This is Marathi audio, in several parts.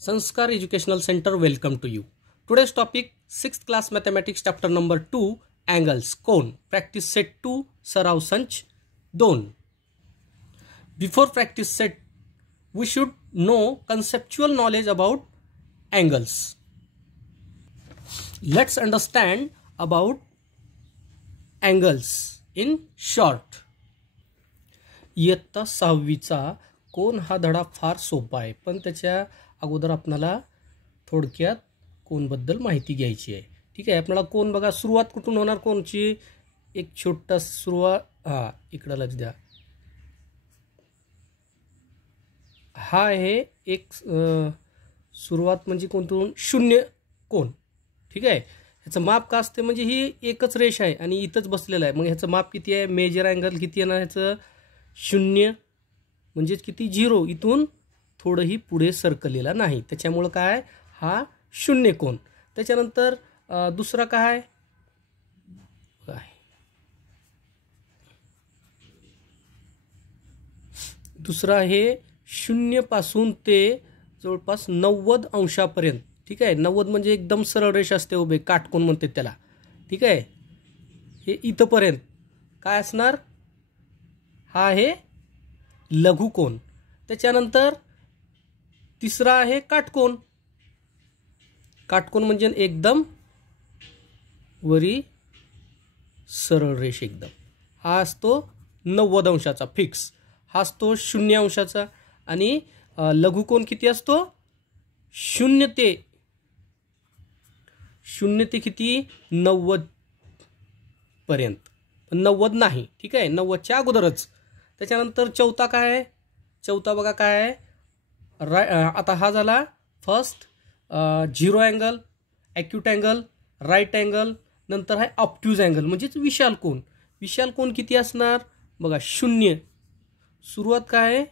Sanskar Educational Center, welcome to you. Today's topic 6th class mathematics chapter number 2 angles कोण. Practice set 2 सराव संच 2. Before practice set we should know conceptual knowledge about angles. Let's understand about angles in short. इयत्ता 6वीचा कोण हा धडा फार सोपा आहे, पण त्याच्या अगोदर आपल्याला थोडक्यात कोणबद्दल माहिती घ्यायची आहे. ठीक आहे. आपल्याला कोण बघा सुरुवात कुठून होणार कोणची, एक छोटा सुरुवात इकडे लक्ष द्या. हा आहे एक सुरुवात म्हणजे कोणतून शून्य कोण. ठीक आहे. ह्याचं माप का असते म्हणजे ही एकच रेष आहे आणि इथंच बसलेलं आहे. मग ह्याचं माप किती आहे, मेजर अँगल किती येणार ह्याचं, शून्य म्हणजेच किती, 0. इथून थोडंही पुढे सरकलेला नाही, त्याच्यामुळं काय हा शून्य कोण. त्याच्यानंतर दुसरा काय दुसरा आहे 0 पासून ते जवळपास 90 अंशापर्यंत. ठीक आहे. 90 म्हणजे एकदम सरळ रेष असते, उभे काटकोन म्हणतात त्याला. ठीक आहे. हे इथपर्यंत काय असणार, हा आहे लघुकोन. त्याच्यानंतर तिसरा आहे काटकोन. काटकोन म्हणजे एकदम वरी सरळ रेष एकदम. हा असतो 90 अंशाचा फिक्स, हा असतो 0 अंशाचा. आणि लघुकोन किती असतो, 0 ते किती 90 पर्यंत, 90 नाही. ठीक आहे. 90च्या अगोदरच. त्याच्यानंतर चौथा काय आहे, चौथा बघा काय आहे, आता हा झाला first 0 angle, acute angle, right angle. नंतर आहे ऑप्ट्यूज अँगल म्हणजेच विशाल कोन. विशाल कोन किती असणार बघा, 0. सुरुवात काय आहे,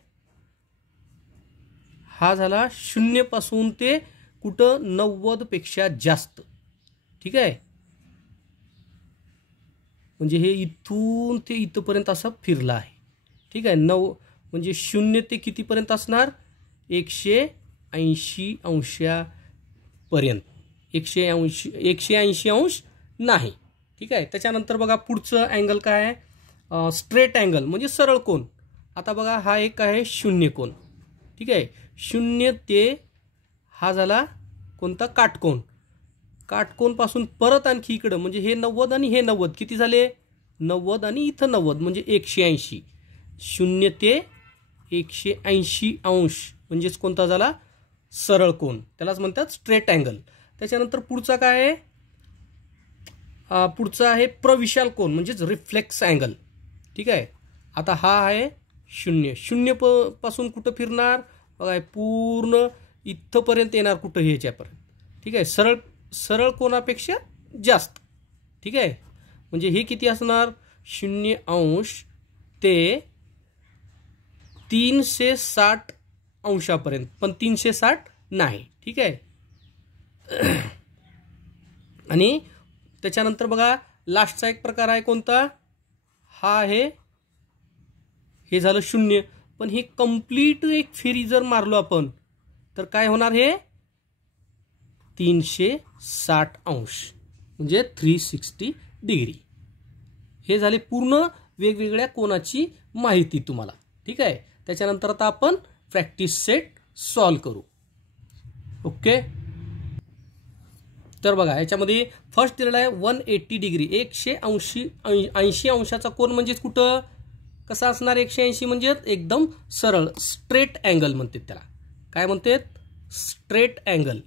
हा झाला 0 पासून ते कुठं 90 पेक्षा जास्त. ठीक आहे. म्हणजे हे इथून ते इथपर्यंत असं फिरलं आहे. ठीक आहे. 9 म्हणजे 0 ते कितीपर्यंत असणार, 180 अंशापर्यंत. 180 अंश नाही. ठीक आहे. त्याच्यानंतर बघा पुढचं अँगल काय आहे, स्ट्रेट अँगल म्हणजे सरळ कोन. आता बघा हा एक आहे 0 कोन. ठीक आहे. 0 ते हा झाला कोणता, काटकोन. काटकोन पासून परत आणखी इकडं म्हणजे हे 90 आणि हे 90 किती झाले, 90 आणि इथं 90 म्हणजे 180. 0 ते 180 अंश म्हणजेच कोणता झाला, सरळ कोन. त्यालाच म्हणतात स्ट्रेट अँगल. त्याच्यानंतर पुढचा काय आहे, पुढचा आहे प्रविशाल कोन म्हणजेच रिफ्लेक्स अँगल. ठीक आहे. आता हा आहे 0 पासून कुठं फिरणार बघा, पूर्ण इथंपर्यंत येणार कुठं, ह्याच्यापर्यंत. ठीक आहे. सरळ कोनापेक्षा जास्त. ठीक आहे. म्हणजे हे किती असणार, 0 अंश ते 360 अंशापर्यंत, पण 360 नाही. ठीक आहे. आणि त्याच्यानंतर बघा लास्टचा एक प्रकार आहे कोणता, हा आहे, हे झालं 0. पण हे कंप्लीट एक फेरी जर मारलो आपण तर काय होणार, हे 360 अंश म्हणजे 360 डिग्री. हे झाले पूर्ण वेगवेगळ्या कोनाची माहिती तुम्हाला. ठीक आहे. त्याच्यानंतर आता आपण प्रॅक्टिस सेट सॉल्व करू. ओके. तर बघा याच्यामध्ये फर्स्ट दिलेला आहे 180 डिग्री, 180 अंशाचा कोन म्हणजेच कुठं कसा असणार, 180 म्हणजे एकदम सरळ स्ट्रेट अँगल म्हणतात त्याला. काय म्हणतात, स्ट्रेट अँगल.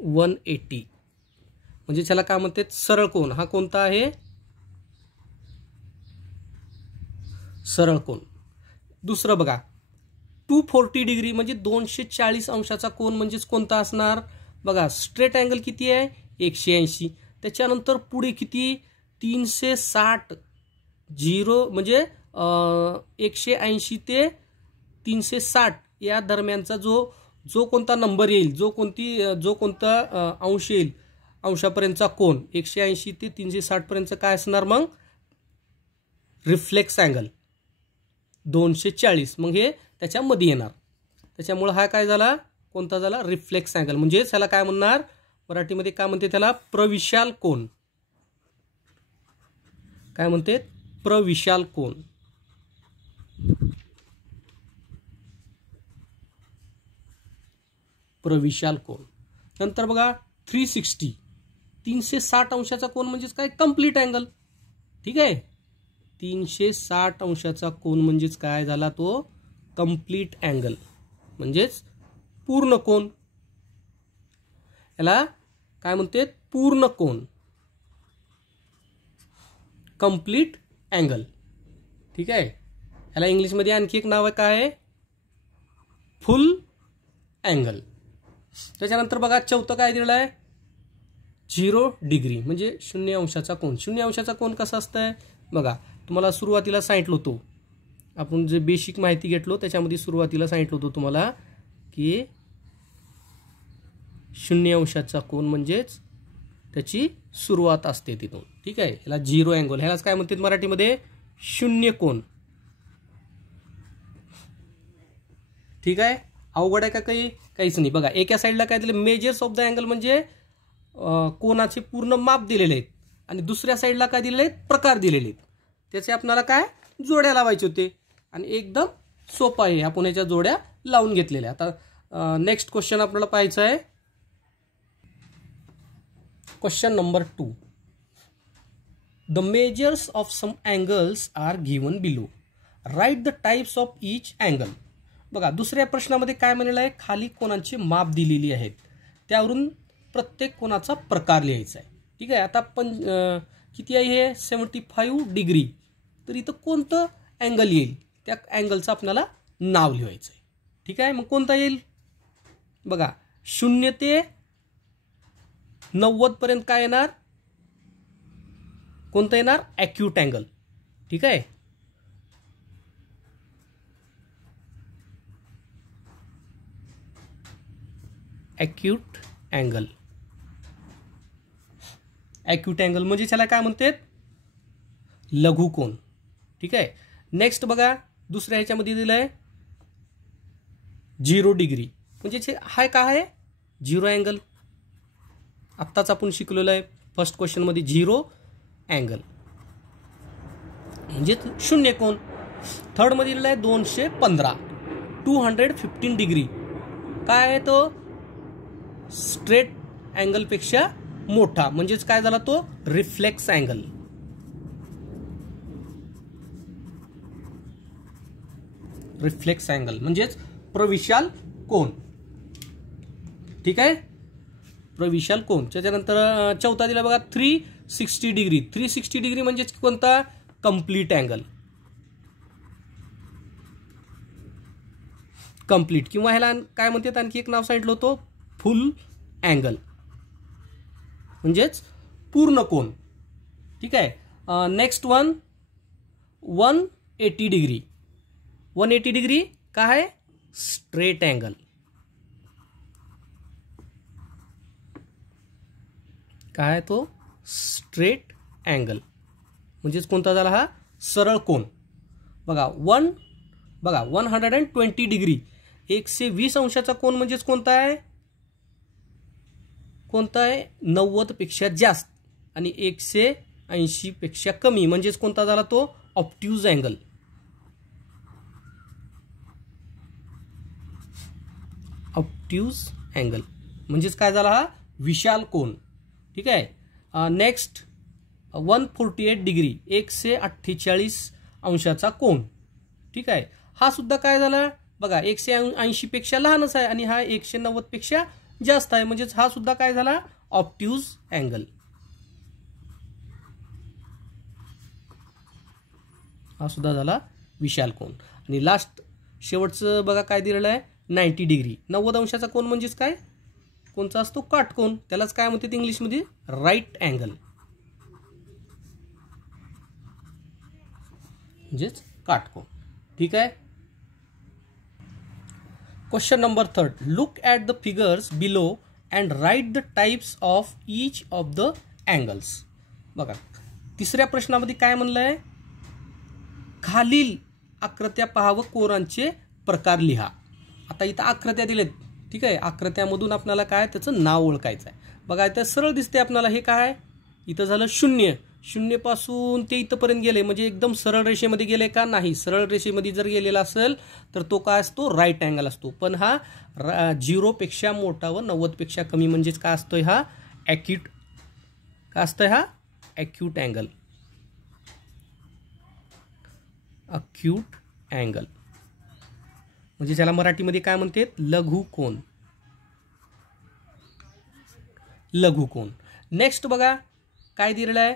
वन 180 म्हणजे त्याला काय म्हणतात, सरळ कोन. हा कोणता आहे, सरळ कोन. दुसरं बघा 240 डिग्री म्हणजे 240 अंशाचा कोन म्हणजेच कोणता असणार बघा, स्ट्रेट अँगल किती आहे, 180. त्याच्यानंतर पुढे किती, 360. 0 म्हणजे 180 ते 360 या दरम्यानचा जो कोणता नंबर येईल, जो कोणता अंश येईल, अंशापर्यंतचा कोन 180 ते 360 पर्यंतचा काय असणार मग, रिफ्लेक्स अँगल. 240, मग हे त्याच्यामध्ये येणार. त्याच्यामुळे हा काय झाला, कोणता झाला, रिफ्लेक्स अँगल. म्हणजे त्याला काय म्हणणार, मराठीमध्ये काय म्हणते त्याला, प्रविशाल कोन. काय म्हणते, प्रविशाल कोन. प्रविशाल कोन. नंतर बघा 360, 360 अंशाचा कोन म्हणजेच काय, कंप्लीट अँगल. ठीक आहे, 360 अंशाचा कोन म्हणजेच काय झाला, तो कंप्लीट अँगल म्हणजेच पूर्ण कोन. याला काय म्हणते, पूर्ण कोन, कंप्लीट अँगल. ठीक आहे, याला इंग्लिशमध्ये आणखी एक नाव आहे, काय आहे, फुल अँगल. त्याच्यानंतर बघा चौथं काय दिलं आहे, 0 डिग्री म्हणजे 0 अंशाचा कोन. 0 अंशाचा कोन कसा असतंय बघा, तुम्हाला सुरुवातीला सांगितलं होतं, आपण जे बेसिक माहिती घेतलो त्याच्यामध्ये सुरुवातीला सांगितलं होतं तुम्हाला की 0 अंशाचा कोन म्हणजेच त्याची सुरुवात असते तिथून. ठीक आहे, याला 0 अँगल, ह्यालाच काय म्हणतात मराठीमध्ये, शून्य कोन. ठीक आहे, अवघड आहे का काही, काहीच नाही. बघा एका साईडला काय दिले, मेजर्स ऑफ द अँगल म्हणजे कोनाचे पूर्ण माप दिलेले आहेत, आणि दुसऱ्या साईडला काय दिलेले आहेत, प्रकार दिलेले आहेत. त्याचे आपल्याला काय जोड्या लावायचे होते, आणि एकदम सोपं आहे, आपण याच्या जोड्या लावून घेतलेल्या. आता नेक्स्ट क्वेश्चन आपल्याला पाहायचं आहे, question number 2. The measures of some angles are given below, write the types of each angle. बघा दुसऱ्या प्रश्नामध्ये काय म्हणलेलं आहे, खाली कोनाची माप दिलेली आहेत, त्यावरून प्रत्येक कोनाचा प्रकार लिहायचा आहे. ठीक आहे, आता किती आहे हे, 75 डिग्री. तर इथं कोणतं अँगल येईल, त्या अँगलचं आपल्याला नाव लिहायचं आहे. ठीक आहे, मग कोणता येईल बघा, 0 ते 90 पर्यंत काय येणार, कोणतं येणार, ॲक्यूट अँगल. ठीक आहे, ॲक्यूट अँगल. ॲक्यूट अँगल म्हणजे त्याला काय म्हणतात, लघुकोन. ठीक आहे, नेक्स्ट बघा दुसऱ्या ह्याच्यामध्ये दिलंय 0 डिग्री म्हणजे हा काय आहे, 0 अँगल. आत्ताच आपण शिकलेलो आहे फर्स्ट क्वेश्चन मध्ये, 0 अँगल म्हणजे शून्य कोन. थर्ड मध्ये दिलेला आहे 215, 215 डिग्री. काय आहे तो, स्ट्रेट अँगल पेक्षा मोठा म्हणजेच काय झाला तो, रिफ्लेक्स अँगल. रिफ्लेक्स अँगल म्हणजेच प्रविशाल कोन. ठीक आहे, प्रविशाल कोन. त्याच्यानंतर चौथा दिला बघा 360 डिग्री. 360 डिग्री म्हणजेच कोणता, कंप्लीट अँगल. कंप्लीट, किंवा ह्याला काय म्हणतात आणखी एक नाव सांगितलं होतं, फुल अँगल म्हणजेच पूर्ण कोन. ठीक आहे, नेक्स्ट 180 डिग्री. 180 डिग्री काय आहे, स्ट्रेट अँगल. काय आहे तो, स्ट्रेट अँगल म्हणजेच कोणता झाला, हा सरळ कोन. बघा 120 डिग्री, 120 अंशाचा कोन म्हणजेच कोणता आहे, कोणता आहे, 90 पेक्षा जास्त, आणि 180 पेक्षा कमी म्हणजेच कोणता झाला तो, ऑब्ट्यूज अँगल. ऑब्ट्यूज अँगल म्हणजेच काय झाला, हा विशाल कोन. ठीक आहे, नेक्स्ट 148 डिग्री, 148 अंशाचा कोन. ठीक आहे, हा सुद्धा काय झाला बघा, 180 पेक्षा लहानच आहे, आणि हा 190 पेक्षा जास्त आहे म्हणजेच हा सुद्धा काय झाला, ऑब्ट्यूज अँगल. हा सुद्धा झाला विशाल कोन. आणि लास्ट शेवटचं बघा काय दिलेलं आहे, 90 डिग्री. 90 अंशाचा कोन म्हणजेच काय, कोणचा असतो, काटकोन. त्यालाच काय म्हणतात इंग्लिशमध्ये, राईट अँगल म्हणजेच काटकोन. ठीक आहे, question number 3. Look at the figures below and write the types of each of the angles. बघा तिसऱ्या प्रश्नामध्ये काय म्हणलंय, खालील आकृत्या पहा व कोनांचे प्रकार लिहा. आता इथं आकृत्या दिलेत, ठीक आहे. आकृत्यामधून आपल्याला काय त्याचं नाव ओळखायचं आहे. बघा इथं सरळ दिसते आपल्याला. हे काय इथं झालं शून्य. शून्यपासून ते इथंपर्यंत गेले म्हणजे एकदम सरळ रेषेमध्ये गेले का? नाही. सरळ रेषेमध्ये जर गेलेला असेल तर तो काय असतो? राईट अँगल असतो. पण हा 0पेक्षा मोठा व 90पेक्षा कमी म्हणजेच काय असतोय? हा ॲक्यूट. काय असतोय? हा ॲक्यूट अँगल. अक्यूट अँगल म्हणजे ज्याला मराठीमध्ये काय म्हणतात? लघु कोन. लघु कोन. नेक्स्ट बघा काय दिलेलं आहे.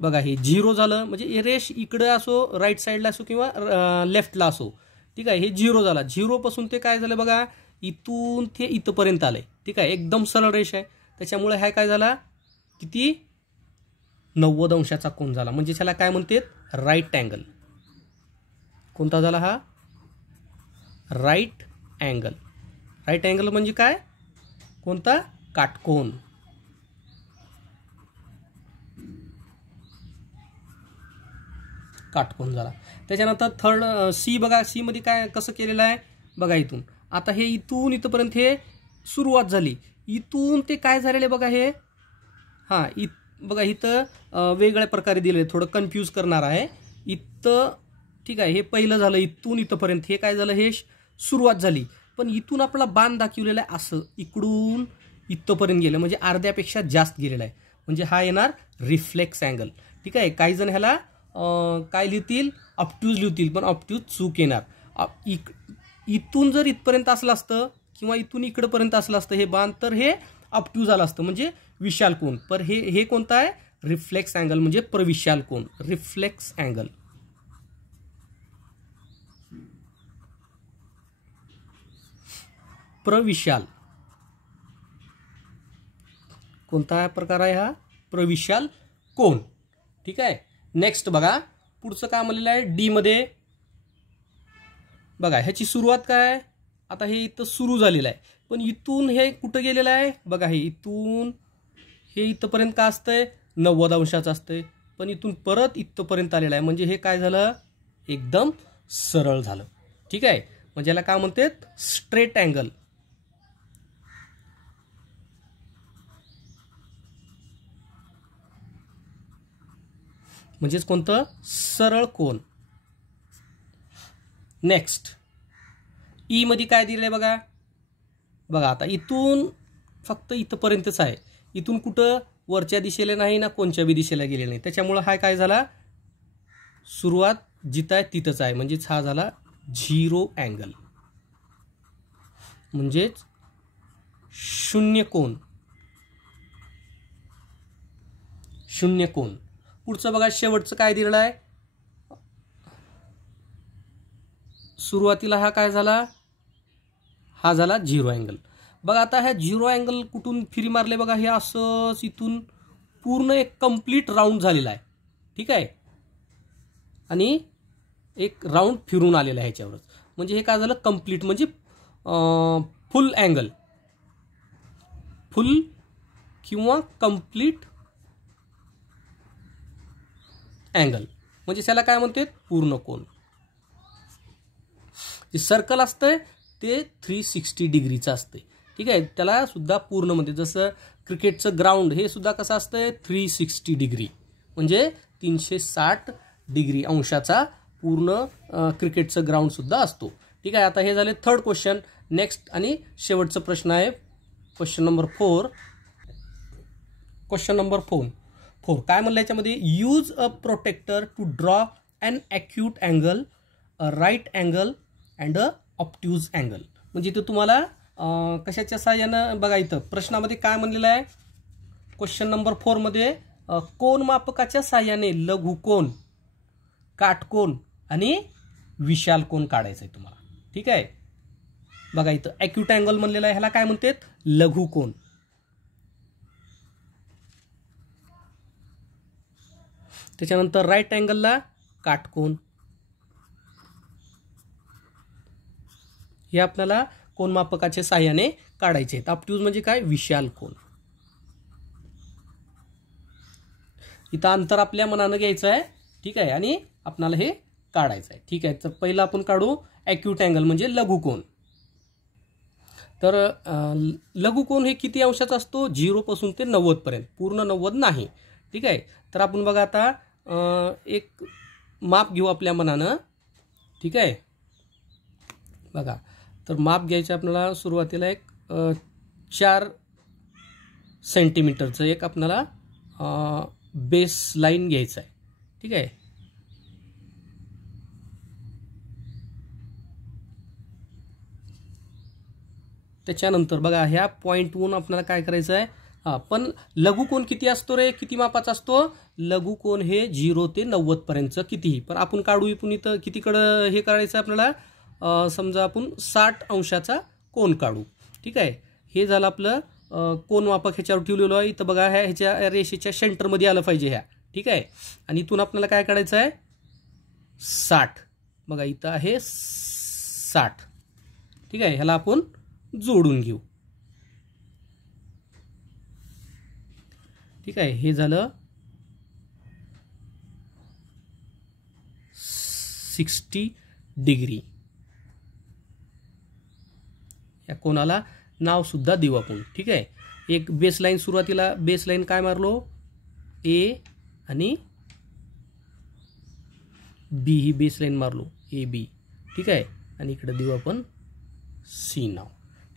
बघा हे 0 झालं म्हणजे हे रेष इकडं असो, राईट साईडला असो किंवा लेफ्टला असो, ठीक आहे. हे 0 झाला. 0 पासून ते काय झालं बघा, इथून ते इथपर्यंत आलंय, ठीक आहे. एकदम सरळ रेष आहे. त्याच्यामुळे हा काय झाला? किती? 90 अंशाचा कोन झाला. म्हणजे त्याला काय म्हणतात? Right angle. कोणता झाला हा? Right angle. राईट अँगल म्हणजे काय? कोणता? काटकोन. काटकोन झाला. त्याच्यानंतर थर्ड सी बघा. सी मध्ये काय कसं केलेलं आहे बघा. इथून आता हे इथून इथपर्यंत हे सुरुवात झाली. इथून ते काय झालेले बघा हे. हां बघा इथं वेगळ्या प्रकारे दिले, थोडं कन्फ्यूज करणार आहे इथं, ठीक आहे. हे पहिलं झालं इथून इथपर्यंत. हे काय झालं? हे सुरुवात झाली. पण इथून आपला बाण दाखवलेला आहे असं इकडून इथपर्यंत गेलं म्हणजे अर्ध्यापेक्षा जास्त गेलेला आहे. म्हणजे हा येणार रिफ्लेक्स अँगल, ठीक आहे. काही जण ह्याला काय लिहितील? ऑप्ट्यूज लिहितील, पण ऑप्ट्यूज चूक येणार. इथून जर इथपर्यंत असलं असतं किंवा इथून इकडपर्यंत असलं असतं हे बाण, तर हे ऑप्ट्यूज आलं असतं म्हणजे विशाल कोन. पर हे कोणता आहे? रिफ्लेक्स अँगल म्हणजे प्रविशाल कोन. Reflex angle. प्रविशाल. कोणता प्रकार आहे हा? प्रविशाल कोन, ठीक आहे. नेक्स्ट बघा पुढचं काय म्हणलेलं आहे डी मध्ये. बघा ह्याची सुरुवात काय? आता हे इथं सुरू झालेलं आहे, पण इथून हे कुठं गेलेलं आहे बघा. हे इथून हे इथपर्यंत का असतंय? 90 अंशाचं असतंय. पण इथून परत इथपर्यंत आलेलं आहे म्हणजे हे काय झालं? एकदम सरळ झालं, ठीक आहे. म्हणजे याला काय म्हणतात? Straight angle. म्हणजेच कोणतं? सरळ कोन. नेक्स्ट ई मध्ये काय दिलंय बघा. बघा आता इथून फक्त इथपर्यंतच आहे. इथून कुठं वरच्या दिशेला नाही ना कोणत्या बी दिशेला गेले नाही. त्याच्यामुळे हा काय झाला? सुरुवात जिथं आहे तिथंच आहे. म्हणजेच हा झाला 0 अँगल. म्हणजेच शून्य कोन. शून्य कोन. पुढचं बघा शेवटचं काय दिलेलं आहे. सुरुवातीला हा काय झाला? हा झाला 0 अँगल. बघा आता ह्या 0 अँगल कुठून फिरी मारले बघा. हे असंच इथून पूर्ण एक कंप्लीट राऊंड झालेला आहे, ठीक आहे. आणि एक राऊंड फिरून आलेला आहे ह्याच्यावरच. म्हणजे हे काय झालं? कंप्लीट म्हणजे फुल अँगल. फुल किंवा कंप्लीट अँगल म्हणजे त्याला काय म्हणतात? पूर्ण कोन. जे सर्कल असतंय ते 360 डिग्रीचं असते, ठीक आहे. त्याला सुद्धा पूर्ण म्हणते. जसं क्रिकेटचं ग्राउंड हे सुद्धा कसं असतंय? 360 डिग्री म्हणजे 360 डिग्री अंशाचा पूर्ण क्रिकेटचं ग्राउंड सुद्धा असतो, ठीक आहे. आता हे झाले थर्ड क्वेश्चन. नेक्स्ट आणि शेवटचा प्रश्न आहे क्वेश्चन नंबर 4. क्वेश्चन नंबर 4 काय म्हणलं याच्यामध्ये? Use a protractor to draw an acute angle, a right angle and a obtuse angle. म्हणजे इथं तुम्हाला कशाच्या साहाय्यानं बघा. इथं प्रश्नामध्ये काय म्हणलेलं आहे? क्वेश्चन नंबर 4 मध्ये कोन मापकाच्या साहाय्याने लघु कोन, काटकोन आणि विशाल कोन काढायचा आहे तुम्हाला, ठीक आहे. बघा इथं ॲक्यूट अँगल म्हणलेलं आहे. ह्याला काय म्हणतात? लघु कोन. त्याच्यानंतर राईट अँगलला काटकोन. हे आपल्याला कोनमापकाच्या साहाय्याने काढायचे आहेत. ऑप्ट्यूज म्हणजे काय? विशाल कोन. इथं अंतर आपल्या मनानं घ्यायचं आहे, ठीक आहे. आणि आपल्याला हे काढायचा आहे. ठीक आहे, तर पहिला आपण काढू ॲक्यूट अँगल म्हणजे लघुकोन. तर लघुकोन हे किती अंशाचा असतो? 0 पासून ते 90 पर्यंत, पूर्ण 90 नाही. ठीक आहे, तर आपण बघा आता एक माप घेऊ आपल्या मनानं. ठीक आहे, बघा तर माप घ्यायचं आपल्याला. सुरुवातीला एक 4 सेंटीमीटरचं एक आपल्याला बेस लाईन घ्यायचं आहे. ठीक आहे, त्याच्यानंतर बघा ह्या पॉईंटवरून आपल्याला काय करायचं आहे. पण लघुकोन किती असतो रे? किती मापाचा असतो लघुकोन? हे 0 ते 90 पर्यंतचं कितीही. पण आपण काढू इथून इथं कितीकडं हे करायचं आपल्याला. समजा आपण 60 अंशाचा कोन काढू. ठीक आहे, हे झालं आपलं कोन मापक ह्याच्यावर ठेवलेलो आहे. इथं बघा ह्याच्या रेषेच्या सेंटरमध्ये आलं पाहिजे ह्या. ठीक आहे, आणि इथून आपल्याला काय काढायचं आहे 60. बघा इथं आहे 60. ठीक आहे, ह्याला आपण जोडून घेऊ. ठीक आहे, हे झालं 60 डिग्री. या कोणाला नाव सुद्धा देऊ आपण. ठीक आहे, एक बेसलाईन, सुरुवातीला बेसलाईन काय मारलो ए आणि बी, ही बेसलाईन मारलो ए बी. ठीक आहे, आणि इकडे देऊ आपण सी नाव.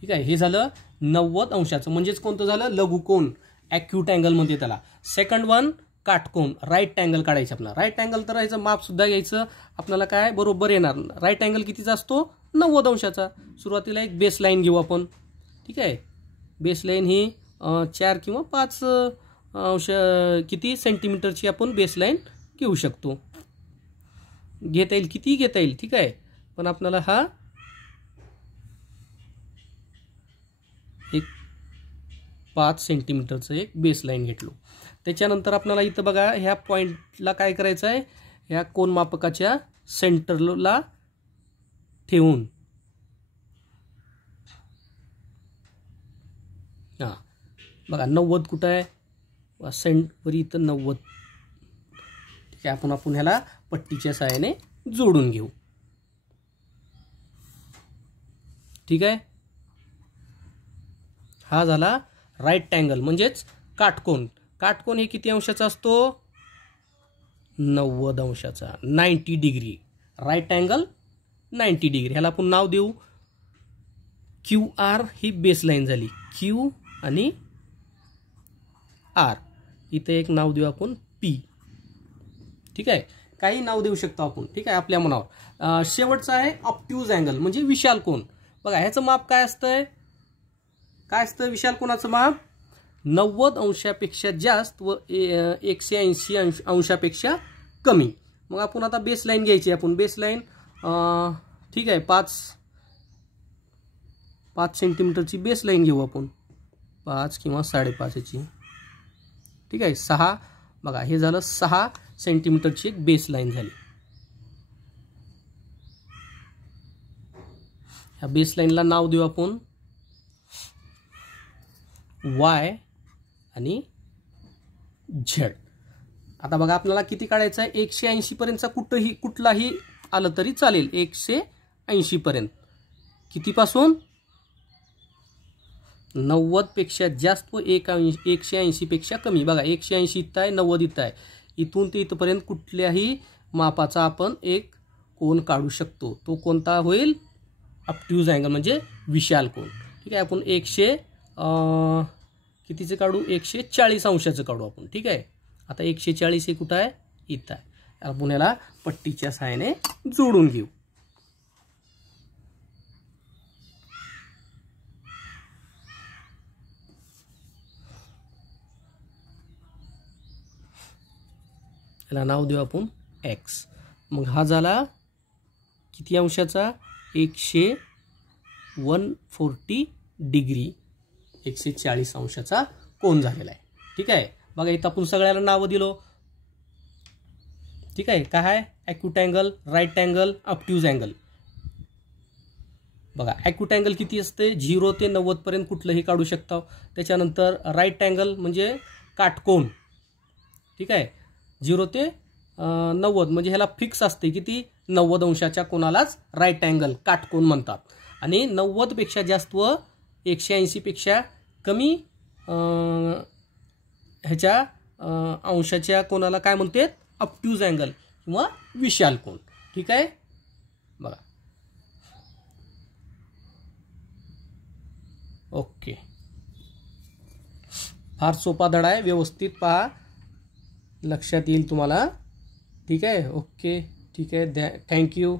ठीक आहे, हे झालं 90 अंशाचं, म्हणजेच कोणतं झालं लघुकोन, ॲक्यूट अँगल म्हणते त्याला. सेकंड वन काटकोन, राईट अँगल काढायचं आपल्याला. राईट अँगल तर याचं माप सुद्धा घ्यायचं आपल्याला, काय बरोबर येणार. राईट अँगल कितीचा असतो 90 अंशाचा. सुरुवातीला एक बेस लाईन घेऊ आपण. ठीक आहे, बेस लाईन ही 4 किंवा 5 अंश किती सेंटीमीटरची आपण बेस लाईन घेऊ शकतो. घेता येईल, किती घेता येईल. ठीक आहे, पण आपल्याला हा एक 5 सेंटीमीटरचं एक बेस लाईन घेतलो. त्याच्यानंतर आपल्याला इथं बघा ह्या पॉईंटला काय करायचं आहे, ह्या कोन मापकाच्या सेंटरला ठेवून बघा 90 कुठं आहे सेंटवर, इथं 90. ठीक आहे, आपण ह्याला पट्टीच्या सहाय्याने जोडून घेऊ. ठीक आहे, हा झाला राईट अँगल म्हणजेच काटकोन. काटकोन हे किती अंशाचा असतो 90 अंशाचा, 90 डिग्री. Right angle 90 degree. ह्याला आपण नाव देऊ क्यू आर. ही बेसलाईन झाली क्यू आणि आर. इथे एक नाव देऊ आपण पी. ठीक आहे, काही नाव देऊ शकतो आपण. ठीक आहे, आपल्या मनावर. शेवटचा आहे ऑब्ट्यूज अँगल म्हणजे विशाल कोन. बघा ह्याचं माप काय असतंय, काय असतं विशाल कोनाचं माप 90 अंशापेक्षा जास्त व 180 अंशापेक्षा कमी. मग आपण आता बेस लाईन घ्यायची. आपण बेस लाईन ठीक आहे 5 सेंटीमीटरची बेस लाईन घेऊ आपण, 5 किंवा 5.5ची. ठीक आहे, 6. बघा हे झालं 6 सेंटीमीटरची एक बेस लाईन झाली. ह्या बेस लाईनला नाव देऊ आपण वाय आणि झेड. आता बघा आपल्याला किती काढायचं आहे 180 पर्यंतचा कुठलाही आलं तरी चालेल. 180 पर्यंत. कितीपासून 90 पेक्षा जास्त व 180 पेक्षा कमी. बघा 180 इथं आहे, 90 इथं आहे. इथून ते इथपर्यंत कुठल्याही मापाचा आपण एक कोन काढू शकतो. तो कोणता होईल ऑब्ट्यूज अँगल म्हणजे विशाल कोन. ठीक आहे, आपण 100 कितीचे काढू 140 अंशाचं काढू आपण. ठीक आहे, आता 140 हे कुठं आहे इथं आहे. आपण याला पट्टीच्या सहाय्याने जोडून घेऊ. याला नाव देऊ आपण एक्स. मग हा झाला किती अंशाचा 140 डिग्री, 140 अंशाचा कोन झालेला आहे. ठीक आहे, बघा इथं आपण सगळ्याला नावं दिलो. ठीक आहे, काय आहे acute angle, right angle, obtuse angle. बघा ॲक्यूट अँगल किती असते 0 ते 90 पर्यंत कुठलंही काढू शकता. त्याच्यानंतर राईट अँगल म्हणजे काटकोन. ठीक आहे, 0 ते 90 म्हणजे ह्याला फिक्स असते किती 90 अंशाच्या कोनालाच राईट अँगल काटकोन म्हणतात. आणि 90 पेक्षा जास्त व 180 पेक्षा कमी ह्याच्या अंशाच्या कोनाला काय म्हणतात, ऑब्ट्यूज अँगल किंवा विशाल कोन. ठीक आहे, बघा. ओके, फार सोपा धडा आहे, व्यवस्थित पहा, लक्षात येईल तुम्हाला. ठीक आहे, ओके, ठीक आहे, थँक्यू.